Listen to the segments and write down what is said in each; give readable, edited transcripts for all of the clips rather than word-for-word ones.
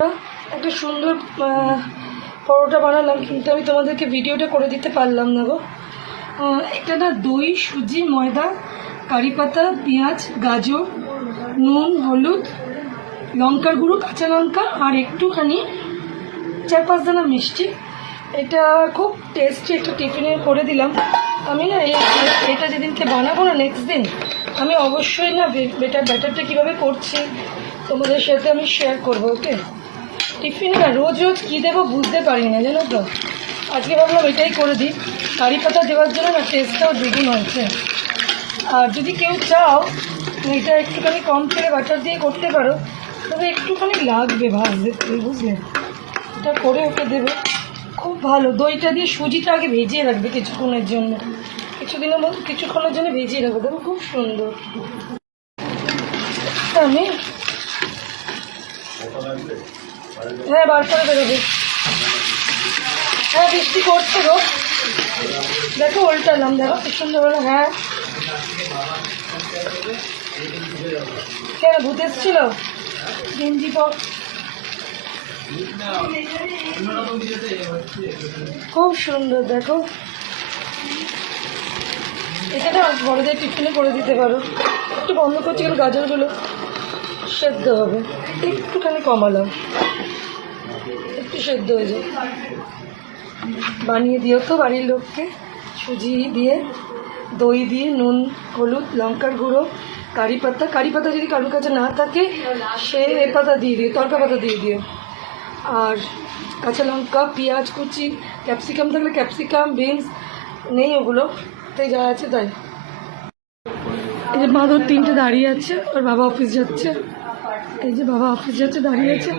একটা সুন্দর পরোটা বানালাম, কিন্তু আমি তোমাদেরকে ভিডিওটা করে দিতে পারলাম না গো। এটা না দই, সুজি, ময়দা, কারি পাতা, পেঁয়াজ, গাজর, নুন, হলুদ, লঙ্কার গুঁড়ো, কাঁচা লঙ্কা আর একটুখানি 4-5 দানা মিষ্টি। এটা খুব টেস্টি একটা টিফিনে করে দিলাম আমি না। এটা যেদিনকে বানাবো না নেক্সট দিন, আমি অবশ্যই না ব্যাটারটা কীভাবে করছি তোমাদের সাথে আমি শেয়ার করবো। ওকে, টিফিনে না রোজ রোজ কী দেবো বুঝতে পারি না, জানো তো। আজকে ভাবলাম এটাই করে দিই। কারি পাতা দেওয়ার জন্য না টেস্টটাও দ্বিগুণ হয়েছে। আর যদি কেউ চাও এটা একটুখানি কম তেলে বাটার দিয়ে করতে পারো, তবে একটুখানি লাগবে ভাজতে, বুঝলে। এটা করে ওকে দেবে, খুব ভালো। দইটা দিয়ে সুজিটা আগে ভেজিয়ে রাখবে কিছুক্ষণের জন্য, কিছুক্ষণের জন্য ভেজিয়ে রাখবে, দেখো খুব সুন্দর। আমি হ্যাঁ বার করে বেরোবে। হ্যাঁ বৃষ্টি করছে গো, দেখো উল্টালাম, দেখো কি সুন্দর হলো। হ্যাঁ কেন ভূত এসছিল? গেঞ্জি পর খুব সুন্দর, দেখো। এটা না বড়দের টিফিনে করে দিতে পারো। একটু বন্ধ করছি, গেলে গাজরগুলো সেদ্ধ হবে, একটুখানি কমালাম, একটু সেদ্ধ হয়ে যায়। বানিয়ে দিও তো বাড়ির লোককে। সুজি দিয়ে, দই দিয়ে, নুন, হলুদ, লঙ্কার গুঁড়ো, কারি পাতা যদি কারোর কাছে না থাকে সে পাতা দিয়ে দিও, তরকা পাতা দিয়ে দিও। আর কাঁচা লঙ্কা, পেঁয়াজ কুচি, ক্যাপসিকাম থাকলে ক্যাপসিকাম, বিনস নেই ওগুলো, তাই যা আছে তাই। এই যে মাদর 3টে দাঁড়িয়ে আছে, ওর বাবা অফিস যাচ্ছে। এই যে বাবা অফিস যাচ্ছে, দাঁড়িয়ে আছে।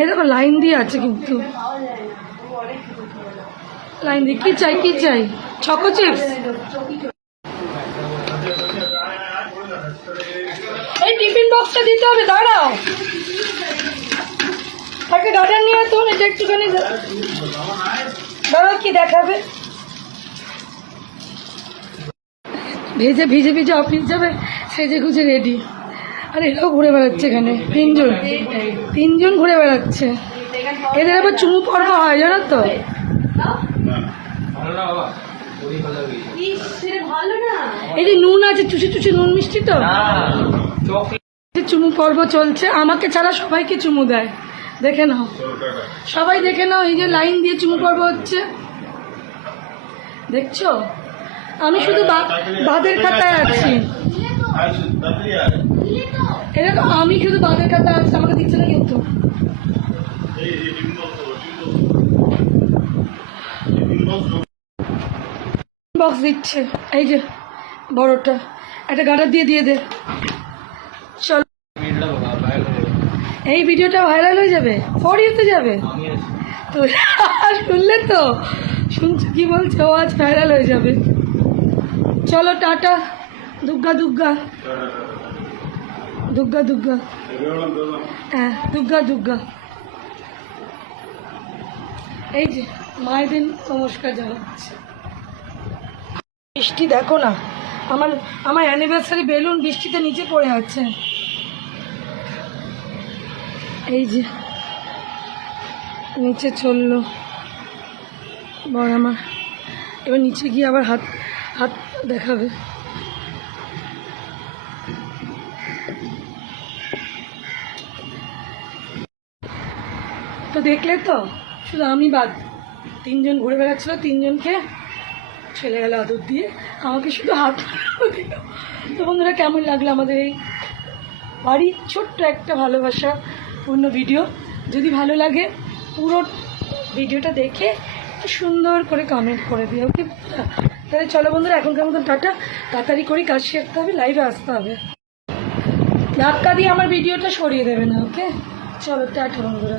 এই দেখো লাইন দিয়ে আছে, কিন্তু লাইন দিয়ে কি চাই চকো চিপস। এই টিফিন বক্সটা দিতে হবে, দাঁড়াও। তাকে ডাটা নিয়ে তো এটা একটুখানি দাঁড়াও, কি দেখাবে। ভিজে অফিস যাবে, সেজে গুজে রেডি। আর এরাও ঘুরে বেড়াচ্ছে এখানে, তিনজন ঘুরে বেড়াচ্ছে। এদের আবার চুমু পর্ব হয়, জানো তো। এই যে নুন আছে, চুষে নুন মিষ্টি তো, চুমু পর্ব চলছে। আমাকে ছাড়া সবাইকে চুমু দেয়, দেখে নাও সবাই, দেখে নাও। এই যে লাইন দিয়ে চুমু পর্ব হচ্ছে, দেখছো। আমি শুধু বাদের খাতায় আছি। এটা তো আমি শুধু বাদের খাতায় আছি, আমাকে দিচ্ছে না কিন্তু। বক্স দিচ্ছে, এই যে বড়টা, একটা গার্ডার দিয়ে দে। চলো, এই ভিডিওটা ভাইরাল হয়ে যাবে, ফর ইউতে যাবে তো। শুনলে তো, শুনছো কি বলছে ও, আজ ভাইরাল হয়ে যাবে। চলো টাটা, দুগ্গা হ্যাঁ দুগ্গা। এই যে মায়েদের নমস্কার জানাচ্ছে। বৃষ্টি দেখো না, আমার অ্যানিভার্সারি বেলুন বৃষ্টিতে নিচে পড়ে আছে। এই যে নিচে চললো বর আমার, এবার নিচে গিয়ে আবার হাত দেখাবে। তো দেখলে তো, শুধু আমি বাদ, 3জন ঘুরে বেড়াচ্ছিল, 3জনকে চলে গেল আদর দিয়ে, আমাকে শুধু হাত দিল। তো বন্ধুরা, কেমন লাগলো আমাদের এই বাড়ির ছোট্ট একটা ভালোবাসা পূর্ণ ভিডিও? যদি ভালো লাগে পুরো ভিডিওটা দেখে সুন্দর করে কমেন্ট করে দিও। ওকে, তাহলে চলো বন্ধুরা, এখনকার মতন টাটা। তাড়াতাড়ি করে কাজ শেখতে হবে, লাইভে আসতে হবে। ধাক্কা দিয়ে আমার ভিডিওটা সরিয়ে দেবে না। ওকে, চলো টাটা বন্ধুরা।